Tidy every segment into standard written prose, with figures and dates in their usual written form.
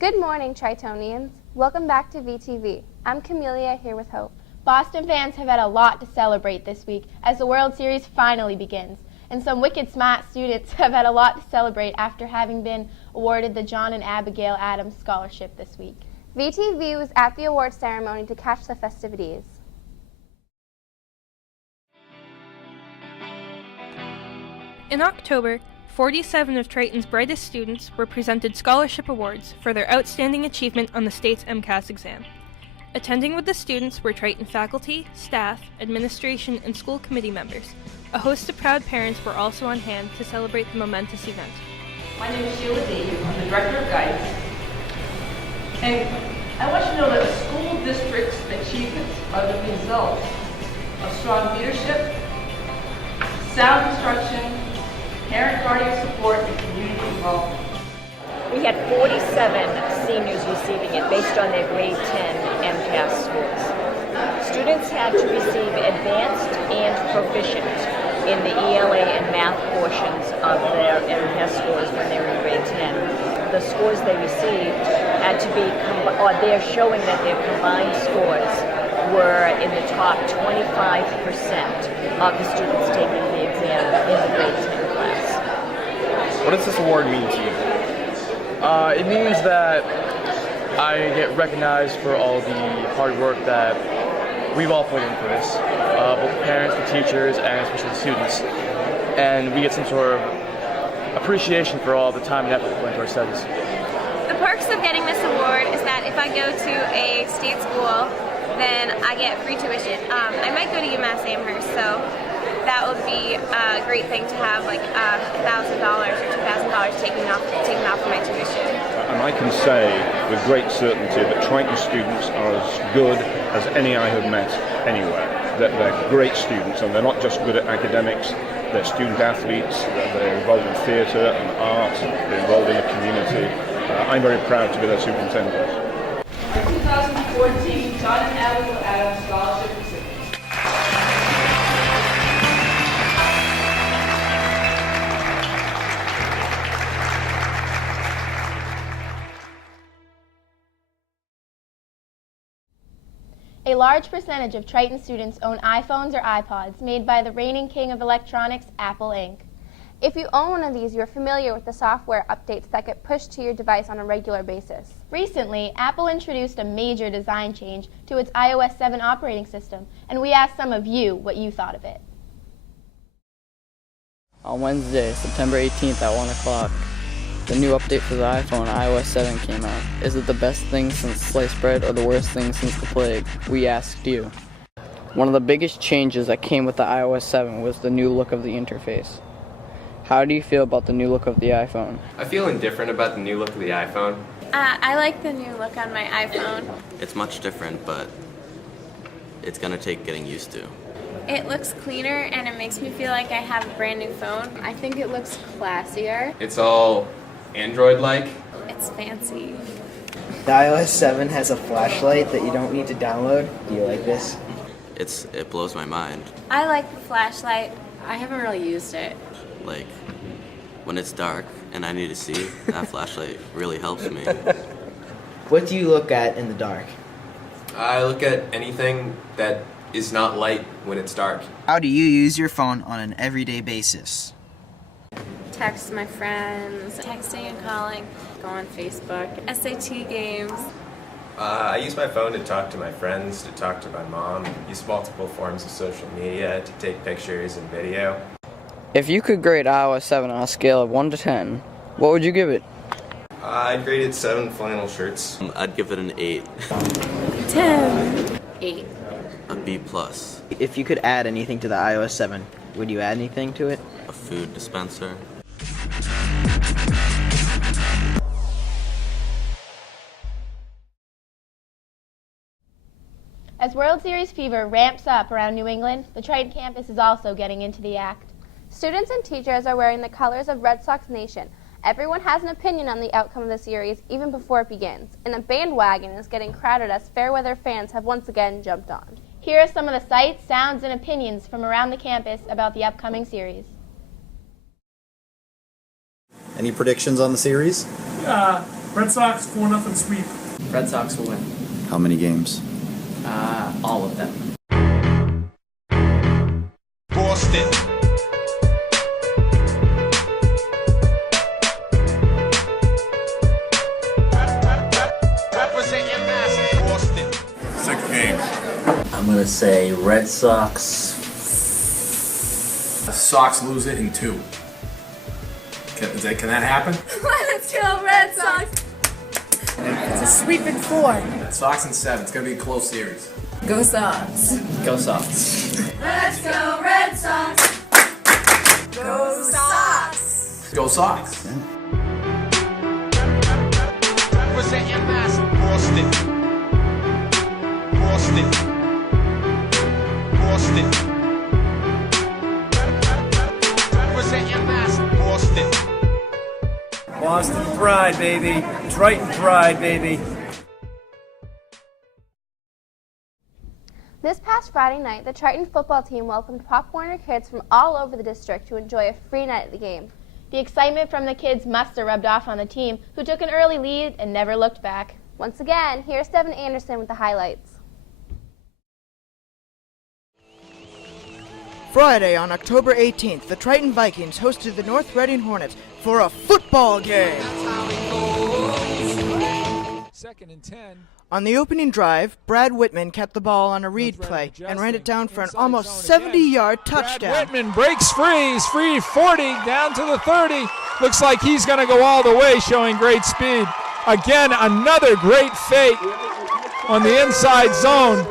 Good morning, Tritonians. Welcome back to VTV. I'm Camelia here with Hope. Boston fans have had a lot to celebrate this week as the World Series finally begins. And some wicked smart students have had a lot to celebrate after having been awarded the John and Abigail Adams Scholarship this week. VTV was at the award ceremony to catch the festivities. In October, 47 of Triton's brightest students were presented scholarship awards for their outstanding achievement on the state's MCAS exam. Attending with the students were Triton faculty, staff, administration, and school committee members. A host of proud parents were also on hand to celebrate the momentous event. My name is Sheila David. I'm the Director of Guidance. And I want you to know that a school district's achievements are the result of strong leadership, sound instruction, parent-guardian support, and community involvement. We had 47 seniors receiving it based on their grade 10 MCAS scores. Students had to receive advanced and proficient in the ELA and math portions of their MCAS scores when they were in grade 10. The scores they received had to be, they're showing that their combined scores were in the top 25% of the students taking the exam in the grade 10 class. What does this award mean to you? It means that I get recognized for all the hard work that we've all put in for this, both the parents, the teachers, and especially the students. And we get some sort of appreciation for all the time and effort we put into our studies. The perks of getting this award is that if I go to a state school, then I get free tuition. I might go to UMass Amherst, so that would be a great thing to have, like $1,000 or $2,000 taken off my tuition. And I can say with great certainty that Triton students are as good as any I have met anywhere. They're great students, and they're not just good at academics, they're student athletes, they're involved in theatre and art, they're involved in the community. I'm very proud to be their superintendent. The 2014 John and Abigail Adams Scholarship recipients. A large percentage of Triton students own iPhones or iPods made by the reigning king of electronics, Apple Inc. If you own one of these, you're familiar with the software updates that get pushed to your device on a regular basis. Recently, Apple introduced a major design change to its iOS 7 operating system, and we asked some of you what you thought of it. On Wednesday, September 18th at 1 o'clock, the new update for the iPhone, iOS 7, came out. Is it the best thing since sliced bread or the worst thing since the plague? We asked you. One of the biggest changes that came with the iOS 7 was the new look of the interface. How do you feel about the new look of the iPhone? I feel indifferent about the new look of the iPhone. I like the new look on my iPhone. It's much different, but it's gonna take getting used to. It looks cleaner and it makes me feel like I have a brand new phone. I think it looks classier. It's all Android-like. It's fancy. The iOS 7 has a flashlight that you don't need to download. Do you like this? It blows my mind. I like the flashlight. I haven't really used it. Like, when it's dark and I need to see, that flashlight really helps me. What do you look at in the dark? I look at anything that is not light when it's dark. How do you use your phone on an everyday basis? Text my friends, texting and calling, go on Facebook, SAT games. I use my phone to talk to my friends, to talk to my mom, use multiple forms of social media to take pictures and video. If you could grade iOS 7 on a scale of 1 to 10, what would you give it? I'd grade it 7 flannel shirts. I'd give it an 8. 10. 8. A B+. If you could add anything to the iOS 7, would you add anything to it? A food dispenser. As World Series fever ramps up around New England, the Triton campus is also getting into the act. Students and teachers are wearing the colors of Red Sox Nation. Everyone has an opinion on the outcome of the series even before it begins, and the bandwagon is getting crowded as fair-weather fans have once again jumped on. Here are some of the sights, sounds, and opinions from around the campus about the upcoming series. Any predictions on the series? Red Sox 4-0 sweep. Red Sox will win. How many games? All of them. Boston. Representing Mass, Boston. 6 games. I'm going to say Red Sox. The Sox lose it in 2. Can that happen? Let's go Red Sox! It's a sweep in 4. Sox in 7. It's going to be a close series. Go Sox! Go Sox. Let's go Red Sox! Go Sox! Go Sox. Representing Mass, Boston. Boston. Boston. Representing Mass, Boston. Boston pride, baby. Triton pride, baby. This past Friday night, the Triton football team welcomed Pop Warner kids from all over the district to enjoy a free night at the game. The excitement from the kids must have rubbed off on the team, who took an early lead and never looked back. Once again, here's Devin Anderson with the highlights. Friday on October 18th, the Triton Vikings hosted the North Reading Hornets for a football game. 2nd and 10. On the opening drive, Brad Whitman kept the ball on a read play and ran it down for an almost 70-yard touchdown. Brad Whitman breaks free. He's free 40 down to the 30. Looks like he's going to go all the way, showing great speed. Again, another great fake on the inside zone.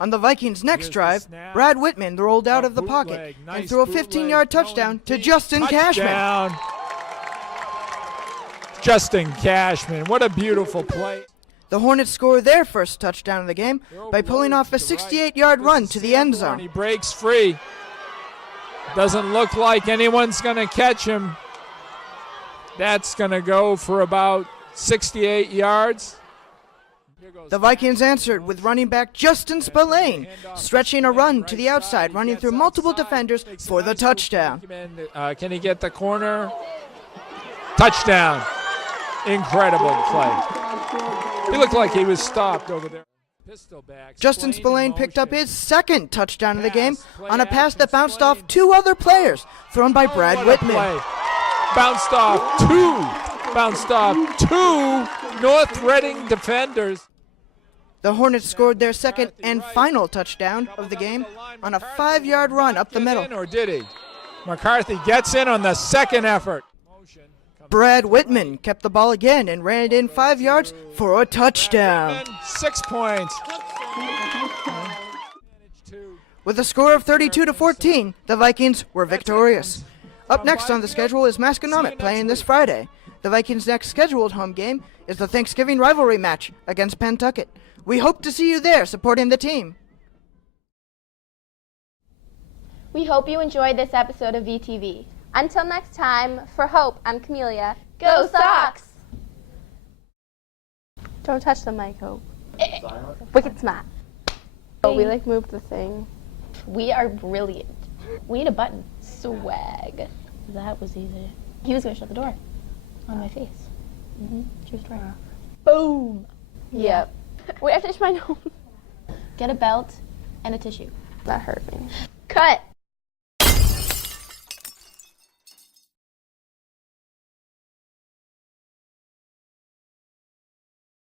On the Vikings' next drive, Brad Whitman rolled out of the pocket and threw a 15-yard touchdown to Justin Cashman. Justin Cashman, what a beautiful play. The Hornets score their first touchdown of the game by pulling off a 68-yard run to the end zone. He breaks free. Doesn't look like anyone's going to catch him. That's going to go for about 68 yards. The Vikings answered with running back Justin Spillane, stretching a run to the outside, running through multiple defenders for the touchdown. Can he get the corner? Touchdown. Incredible play. He looked like he was stopped over there. Justin Spillane picked up his second touchdown of the game on a pass that bounced off 2 other players, thrown by Brad Whitman. Bounced off two North Reading defenders. The Hornets scored their second and final touchdown of the game on a 5-yard run up the middle. Or did he? McCarthy gets in on the second effort. Brad Whitman kept the ball again and ran it in 5 yards for a touchdown. 6 points. With a score of 32-14, the Vikings were victorious. Up next on the schedule is Masconomet playing this Friday. The Vikings' next scheduled home game is the Thanksgiving rivalry match against Pentucket. We hope to see you there supporting the team. We hope you enjoyed this episode of VTV. Until next time, for Hope, I'm Camellia. Go Sox! Don't touch the mic, Hope. Wicked smart. Oh, we moved the thing. We are brilliant. We need a button. Swag. That was easy. He was going to shut the door on my face. True story. Boom! Yep. Wait, I touched my nose. Get a belt and a tissue. That hurt me. Cut!